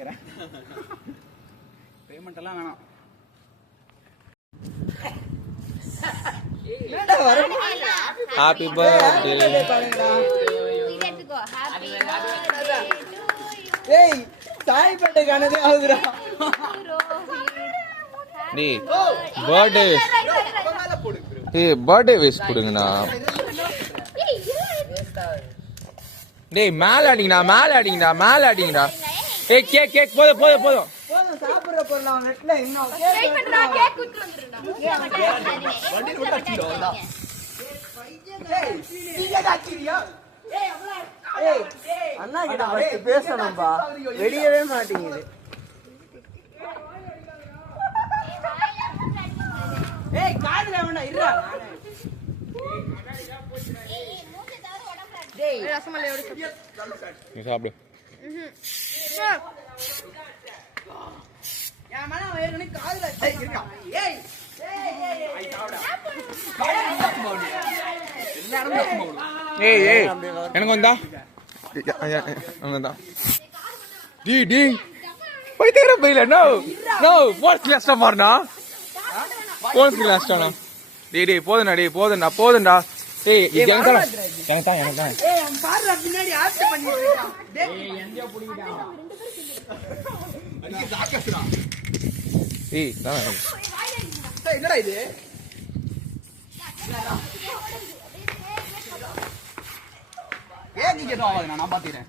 பாக்குறேன். பேமெண்ட் எல்லாம் வேணாம். Happy birthday. ஏய் சாய் பர்த்டே காணதே ஆகுதுடா. டேய் பர்த்டே. ஏய் பர்த்டே விஷ் கொடுங்கடா. டேய் மேல அடிங்கடா. ஏய் கேக் போதும். போதும் சாப்பிடுற பொருள் அவன் நெட்ல இன்னும் கேக் பண்றா. கேக் குடுத்து வந்துருடா. வண்டி விட்டு அடிச்சிடுடா. ஏய் நீங்க அடிச்சிரியா? ஏய் அண்ணா கிட்ட ஃபர்ஸ்ட் பேசணும்பா. வெளியவே மாட்டீங்குது. ஏய் காதுல வேணா இருடா. டேய் ரசமலையோட நீ சாப்பிடு. யா மன வேறனே காதுல இருக்கா. ஏய் ஏய் எனக்கு வந்தா டி போயிட்டே பையில நோ போர்ஸ் கிளாஸ்டா மாறனா போர்ஸ் கிளாஸ்டா டேய் போதும்டா டேய் எனக்கு தான் ஏய் அவன் பாருடா பின்னாடி ஆப்ட் பண்ணிட்டு இருக்கான். டேய் எங்கயோ புடிங்கிட்டான். அன்னைக்கு ஜாக்கஸ்டா. ஏய் தான் என்னடா இது? ஏன் நீங்க ஏதோ ஆவாது நான் பாத்துறேன்.